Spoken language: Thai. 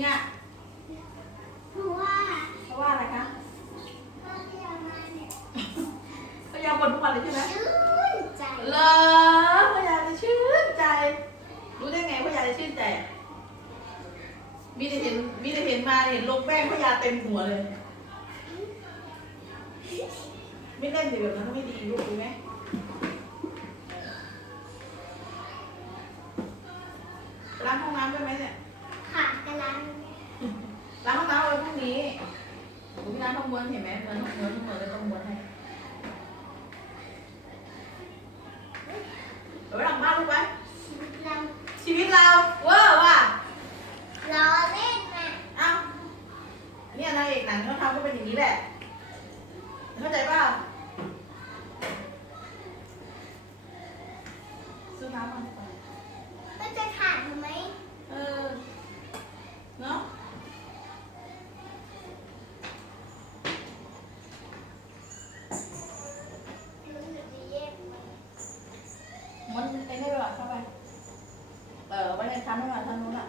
งอะเพราะว่าเพราะว่าอะไรคะเขาพยายาลเนี่ยพยายามบ่นทุวเลยใช่ไหมชื่นใจเลอพยายจชื่นใจ รู้ได้ไงพยายจชื่นใจ มีแต่เห็นมีแต่เห็นมาเห็นลงแป้งพยาเต็มหัวเลย ไม่เล่นเดี๋ยวนั้นไม่ดีรู้ไหม ผมล้างห้องม้วนเห็นไหมม้วนม้วนม้วนเลยต้องม้วนให้เอาไว้หลังบ้านลูกไว้ ชีวิตเราชีวิตเราเวอร์ว่ะล้อเล่นนะเอ้าเนี่ยนางเอกหนังเขาทำก็เป็นอย่างนี้แหละ เข้าใจเปล่าซื้อน้ำมาให้ก่อนก็จะขาดทำไมเออ เนาะ รู้สึกจะแยกมัน มันไอ้นี่ไปก่อนเข้าไป เออไว้ในชั้นไว้ก่อนชั้นนู้นอะ